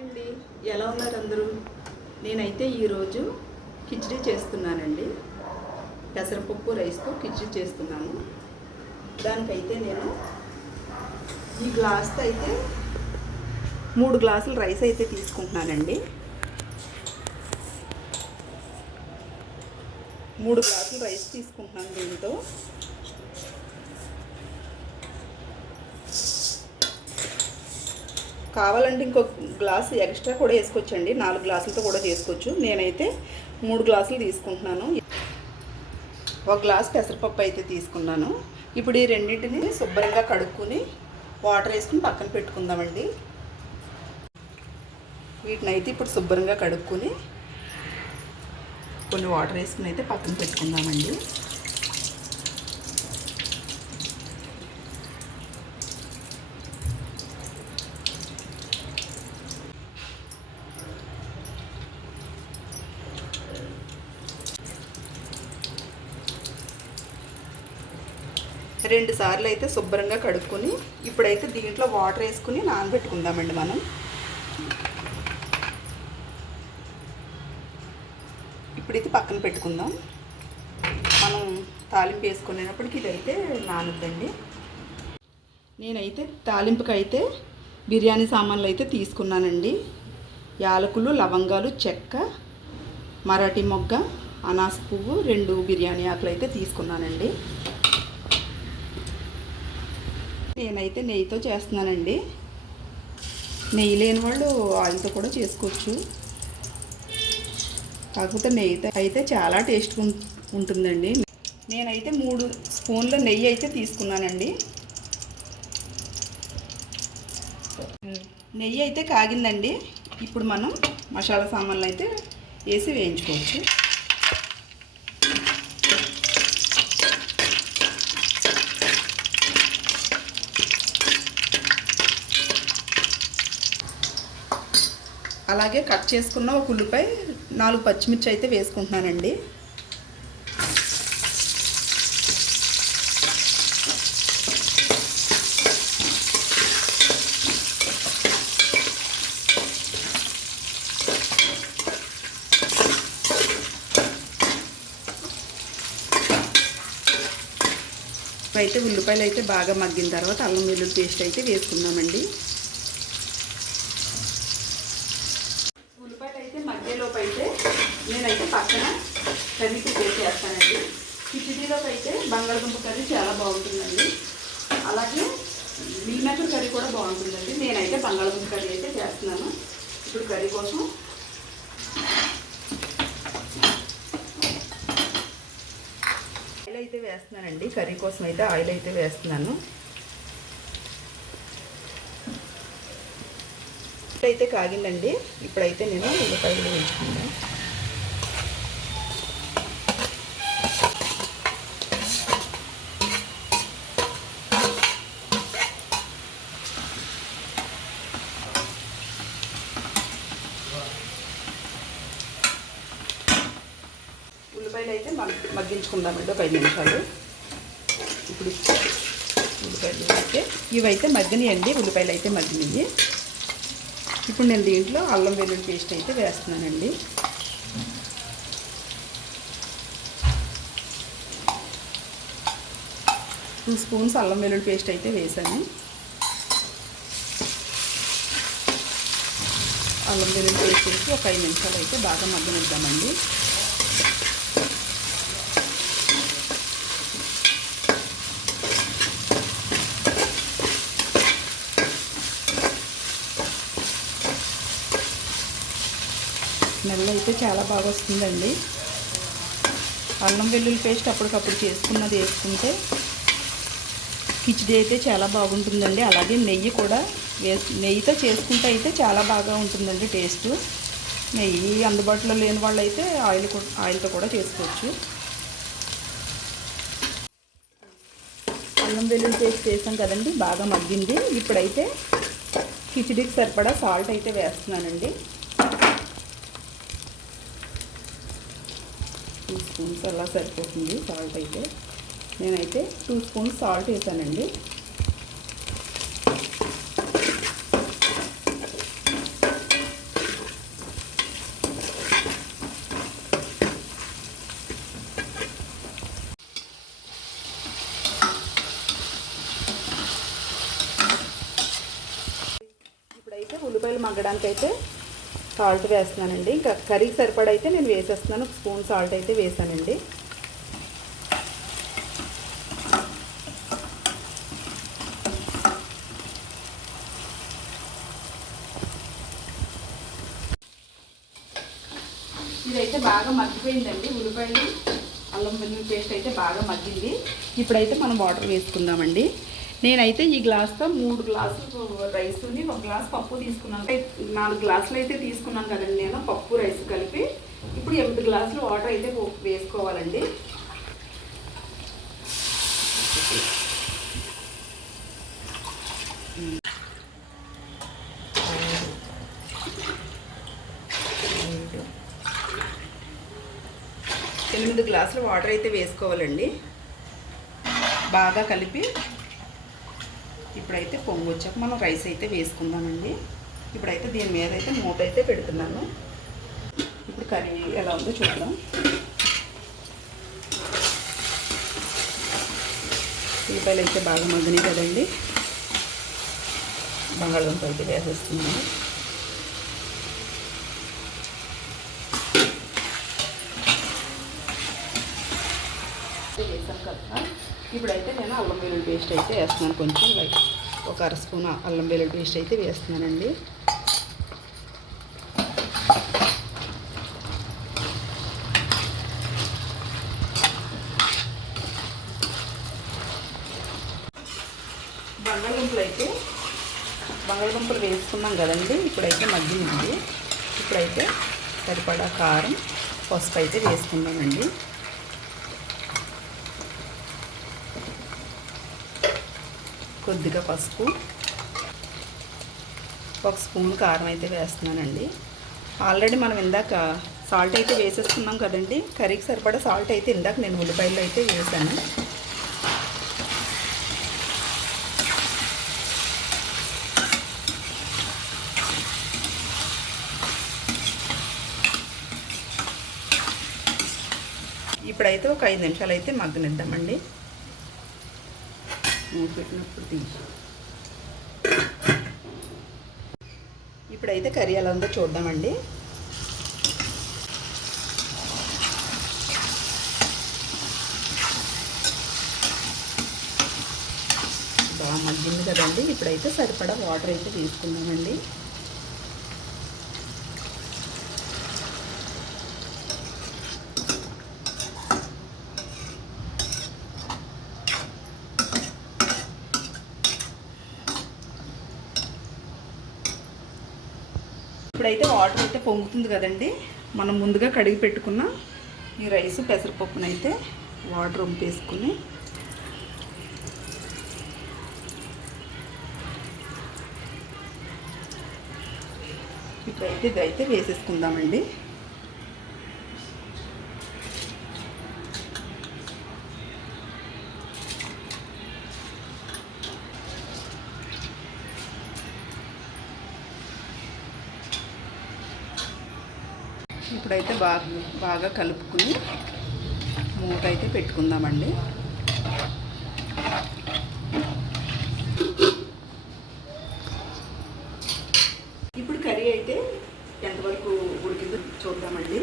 Hi అండి, ఎలా ఉన్నారు అందరూ? నేనైతే ఈరోజు కిచిడి చేస్తున్నానండి. పెసరపప్పు రైస్తో కిచిడి చేస్తున్నాను. దానికైతే నేను ఈ గ్లాస్తో అయితే 3 గ్లాసులు రైస్ అయితే తీసుకుంటున్నానండి. 3 గ్లాసులు రైస్ తీసుకుంటున్నాను. దీంతో కావాలంటే ఇంకొక గ్లాసు ఎక్స్ట్రా కూడా వేసుకోవచ్చండి. 4 గ్లాసులతో కూడా చేసుకోవచ్చు. నేనైతే 3 గ్లాసులు తీసుకుంటున్నాను. 1 గ్లాస్ పెసరపప్పు అయితే తీసుకున్నాను. ఇప్పుడు ఈ రెండింటిని శుభ్రంగా కడుక్కొని వాటర్ వేసుకుని పక్కన పెట్టుకుందామండి. వీటిని అయితే ఇప్పుడు శుభ్రంగా కడుక్కొని కొన్ని వాటర్ వేసుకుని అయితే పక్కన పెట్టుకుందామండి. రెండు సార్లు అయితే శుభ్రంగా కడుక్కొని ఇప్పుడైతే దీంట్లో వాటర్ వేసుకుని నానబెట్టుకుందామండి. మనం ఇప్పుడైతే పక్కన పెట్టుకుందాం. మనం తాలింపు వేసుకునేటప్పటికి ఇదైతే నానొద్దండి. నేనైతే తాలింపుకి అయితే బిర్యానీ సామాన్లు అయితే తీసుకున్నానండి. యాలకులు, లవంగాలు, చెక్క, మరాఠీ మొగ్గ, అనాస పువ్వు, 2 బిర్యానీ ఆకులు అయితే తీసుకున్నానండి. నేనైతే నెయ్యితో చేస్తున్నానండి. నెయ్యి లేని వాళ్ళు ఆయిల్తో కూడా చేసుకోవచ్చు. కాకపోతే నెయ్యితో అయితే చాలా టేస్ట్గా ఉంటుందండి. నేనైతే 3 స్పూన్ల నెయ్యి అయితే తీసుకున్నానండి. నెయ్యి అయితే కాగిందండి. ఇప్పుడు మనం మసాలా సామాన్లు అయితే వేసి వేయించుకోవచ్చు. అలాగే కట్ చేసుకున్న ఒక ఉల్లిపాయ, 4 పచ్చిమిర్చి అయితే వేసుకుంటున్నానండి. అయితే ఉల్లిపాయలు అయితే బాగా మగ్గిన తర్వాత అల్లం వెల్లుల్లి పేస్ట్ అయితే వేసుకుందామండి. మధ్యలోపు అయితే నేనైతే పక్కన కర్రీ ప్రిపేర్ చేస్తానండి. కిచిడీలోకి అయితే బంగాళదుంప కర్రీ చాలా బాగుంటుందండి. అలాగే మిల్ మేకర్ కర్రీ కూడా బాగుంటుందండి. నేనైతే బంగాళదుంప కర్రీ అయితే చేస్తున్నాను. ఇప్పుడు కర్రీ కోసం ఆయిల్ అయితే వేస్తున్నానండి. కర్రీ కోసం అయితే ఆయిల్ అయితే వేస్తున్నాను. అయితే కాగిందండి. ఇప్పుడైతే నేను ఉల్లిపాయలు వేయించుకుంటాను. ఉల్లిపాయలు అయితే మగ్గించుకుందామండి ఒక 5 నిమిషాలు. ఇప్పుడు ఉల్లిపాయలు అయితే ఇవైతే మగ్గినాయండి. ఉల్లిపాయలు అయితే మగ్గినాయి. ఇప్పుడు నేను దీంట్లో అల్లం వెల్లుల్లి పేస్ట్ అయితే వేస్తున్నానండి. టూ స్పూన్స్ అల్లం వెల్లుల్లి పేస్ట్ అయితే వేసాను. అల్లం వెల్లుల్లి పేస్ట్ వేసి ఒక 5 నిమిషాలు అయితే బాగా మగ్గనిద్దామండి. స్మెల్ అయితే చాలా బాగా వస్తుందండి. అల్లం వెల్లుల్లి పేస్ట్ అప్పటికప్పుడు చేసుకున్నది వేసుకుంటే కిచిడి అయితే చాలా బాగుంటుందండి. అలాగే నెయ్యి కూడా నెయ్యితో చేసుకుంటే అయితే చాలా బాగా ఉంటుందండి టేస్ట్. నెయ్యి అందుబాటులో లేని వాళ్ళు అయితే ఆయిల్తో కూడా చేసుకోవచ్చు. అల్లం వెల్లుల్లి పేస్ట్ వేసాం కదండి, బాగా మగ్గింది. ఇప్పుడైతే కిచిడికి సరిపడా సాల్ట్ అయితే వేస్తున్నానండి. 2 స్పూన్స్ అలా సరిపోతుంది సాల్ట్ అయితే. నేనైతే 2 స్పూన్స్ సాల్ట్ వేసానండి. ఇప్పుడైతే ఉల్లిపాయలు మగ్గడానికి అయితే సాల్ట్ వేస్తున్నానండి. ఇంకా కర్రీకి సరిపడా అయితే నేను వేసేస్తున్నాను. 1 స్పూన్ సాల్ట్ అయితే వేసానండి. ఇదైతే బాగా మగ్గిపోయిందండి. ఉల్లిపాయలు అల్లం వెల్లుల్లి పేస్ట్ అయితే బాగా మగ్గింది. ఇప్పుడైతే మనం వాటర్ వేసుకుందామండి. నేనైతే ఈ గ్లాస్తో 3 గ్లాసులు రైస్ని 1 గ్లాస్ పప్పు తీసుకున్నాను. 4 గ్లాసులు అయితే తీసుకున్నాను కదండి నేను పప్పు రైస్ కలిపి. ఇప్పుడు 8 గ్లాసులు వాటర్ అయితే వేసుకోవాలండి. ఎనిమిది గ్లాసులు వాటర్ అయితే వేసుకోవాలండి. బాగా కలిపి ఇప్పుడైతే పొంగు వచ్చాక మనం రైస్ అయితే వేసుకుందామండి. ఇప్పుడైతే దీని మీద అయితే మూత అయితే పెడుతున్నాను. ఇప్పుడు కర్రీ ఎలా ఉందో చూద్దాం. ఉల్లిపాయలు అయితే బాగా మగ్గినాయి కదండి. బంగాళదుంప అయితే వేసేస్తున్నాను. వేసాం కదా, ఇప్పుడైతే నేను అల్లం వెల్లుల్లి పేస్ట్ అయితే వేస్తున్నాను. కొంచెం లైక్ 1/2 స్పూన్ అల్లం వెల్లుల్లి పేస్ట్ అయితే వేస్తున్నానండి. బంగాళదుంపలు వేసుకున్నాం కదండి. ఇప్పుడైతే మగ్గిందండి. ఇప్పుడైతే సరిపడా కారం, పసుపు అయితే వేసుకుందామండి. కొద్దిగా పసుపు, 1 స్పూన్ కారం అయితే వేస్తున్నానండి. ఆల్రెడీ మనం ఇందాక సాల్ట్ అయితే వేసేసుకున్నాం కదండి. కర్రీకి సరిపడా సాల్ట్ అయితే ఇందాక నేను ఉల్లిపాయలు అయితే వేసాను. ఇప్పుడైతే ఒక 5 నిమిషాలు అయితే మగ్గనిద్దామండి. పెట్టినప్పుడు తీసి ఇప్పుడైతే కర్రీ ఎలా ఉందో చూద్దామండి. బాగా మగ్గింది కదండి. ఇప్పుడైతే సరిపడా వాటర్ అయితే తీసుకుందామండి. ఇప్పుడైతే వాటర్ అయితే పొంగుతుంది కదండి. మనం ముందుగా కడిగి పెట్టుకున్న ఈ రైస్ పెసరపప్పునైతే వాటర్ వంపేసుకుని ఇప్పుడైతే ఇదైతే వేసేసుకుందామండి. ఇప్పుడైతే బాగా కలుపుకుని మూత అయితే పెట్టుకుందామండి. ఇప్పుడు కర్రీ అయితే ఎంతవరకు ఉడికిందో చూద్దామండి.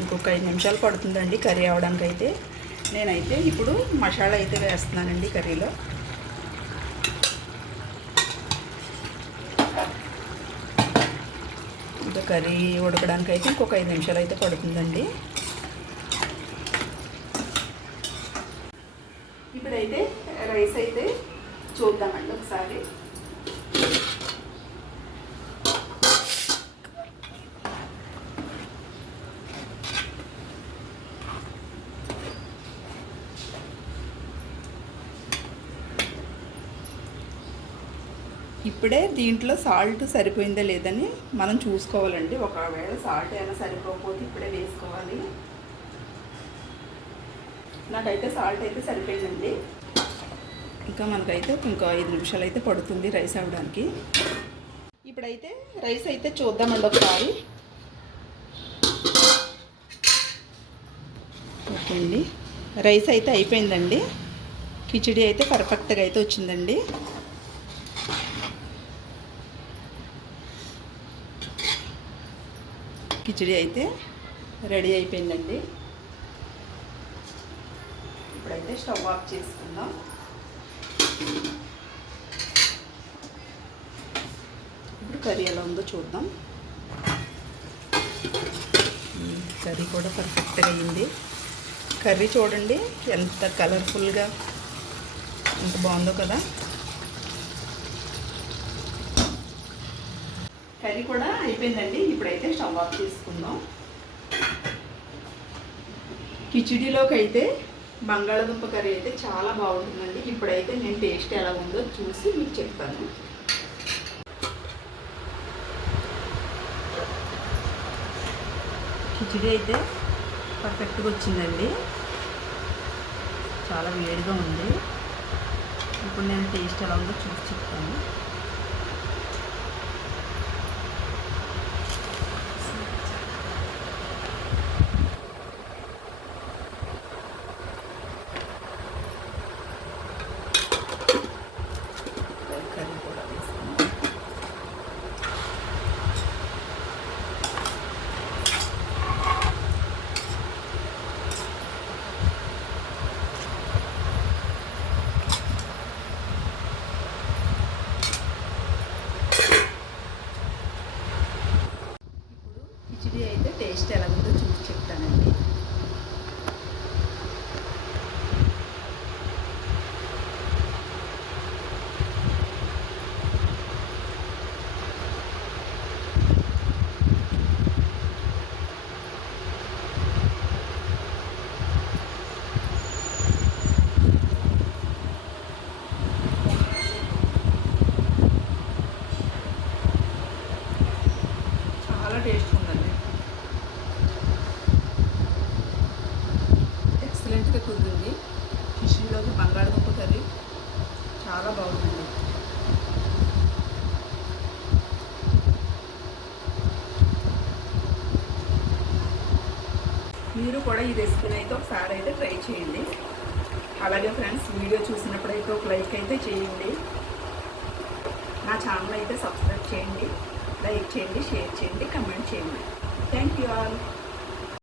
ఇంకొక 5 నిమిషాలు పడుతుందండి కర్రీ అవడానికి అయితే. నేనైతే ఇప్పుడు మసాలా అయితే వేస్తున్నానండి కర్రీలో. ఇంకా కర్రీ ఉడకడానికి అయితే ఇంకొక 5 నిమిషాలు అయితే పడుతుందండి. ఇప్పుడైతే రైస్ అయితే చూద్దామండి ఒకసారి. ఇప్పుడే దీంట్లో సాల్ట్ సరిపోయిందా లేదని మనం చూసుకోవాలండి. ఒకవేళ సాల్ట్ ఏమైనా సరిపోకపోతే ఇప్పుడే వేసుకోవాలి. నాకైతే సాల్ట్ అయితే సరిపోయిందండి. ఇంకా మనకైతే ఇంకో 5 నిమిషాలు అయితే పడుతుంది రైస్ అవ్వడానికి. ఇప్పుడైతే రైస్ అయితే చూద్దామండి ఒకసారి. ఓకే అండి, రైస్ అయితే అయిపోయిందండి. కిచిడి అయితే పర్ఫెక్ట్గా అయితే వచ్చిందండి. కిచిడి అయితే రెడీ అయిపోయిందండి. ఇప్పుడైతే స్టవ్ ఆఫ్ చేసుకుందాం. ఇప్పుడు కర్రీ ఎలా ఉందో చూద్దాం. కర్రీ కూడా పర్ఫెక్ట్గా అయింది. కర్రీ చూడండి ఎంత కలర్ఫుల్గా ఎంత బాగుందో కదా. కర్రీ కూడా అయిపోయిందండి. ఇప్పుడైతే స్టవ్ ఆఫ్ చేసుకుందాం. కిచిడీలోకి అయితే బంగాళదుంప కర్రీ అయితే చాలా బాగుంటుందండి. ఇప్పుడైతే నేను టేస్ట్ ఎలా ఉందో చూసి మీకు చెప్తాను. కిచిడి అయితే పర్ఫెక్ట్గా వచ్చిందండి. చాలా వేడిగా ఉంది. ఇప్పుడు నేను టేస్ట్ ఎలా ఉందో చూసి చెప్తాను. కర్రీ కూడా వేసుకుందాం. కిచిడి అయితే టేస్ట్ ఎలా ఉందో చూసి చెప్తానండి. చాలా టేస్ట్ ఉందండి. ఎక్సలెంట్గా కుదిరింది. ఫిష్లోకి బంగాళదుంప కర్రీ చాలా బాగుందండి. మీరు కూడా ఈ రెసిపీని అయితే ఒకసారి అయితే ట్రై చేయండి. అలాగే ఫ్రెండ్స్, వీడియో చూసినప్పుడైతే ఒక లైక్ అయితే చేయండి. నా ఛానల్ అయితే సబ్స్క్రైబ్ చేయండి, లైక్ చేయండి, షేర్ చేయండి, కమెంట్ చేయండి. Thank you all.